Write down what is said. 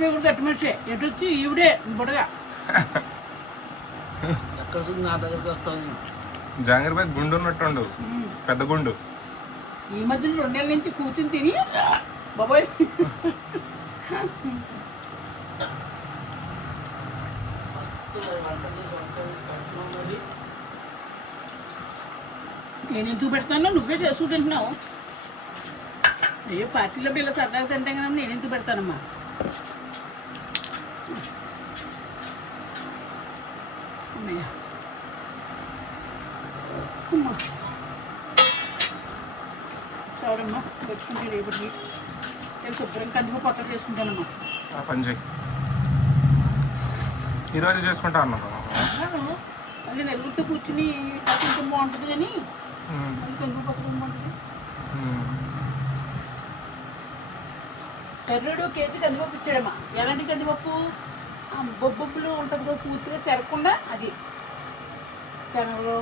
కూడా గట్టి మనిషి ఎటు వచ్చి ఈవిడే బుడగా ఎక్కడ నా దగ్గరికి వస్తావు. జాంగర్ బాయ్ గుండు ఉన్నట్టుండు, పెద్ద గుండు. ఈ మధ్యన 2 నెలల నుంచి కూర్చుని తిని బాబాయ్ నేను ఎందుకు పెడతాను, నువ్వే చేసుకు తింటున్నావు. ఏ పార్టీలో పిల్ల సరదాగా తింటాం కదా, నేను ఎందుకు పెడతానమ్మా. అమ్మయ్య అమ్మా చాలమ్మా, వచ్చుకుంటే రేపటికి నేను శుభ్రం కందిపో పక్కన చేసుకుంటానమ్మా. ఆ పని చెయ్యి, ఈరోజు చేసుకుంటా అన్నాను. మళ్ళీ నలుగురితో కూర్చుని కొంచెం బాగుంటుంది కానీ కందిపో పక్కన బాగుంటుంది. కర్రుడు కేజీ కందిపప్పు ఇచ్చాడమ్మా. ఎలాంటి కందిపప్పు? బొబ్బులు ఉంటుంది పూర్తిగా సెరగకుండా, అది శనగలు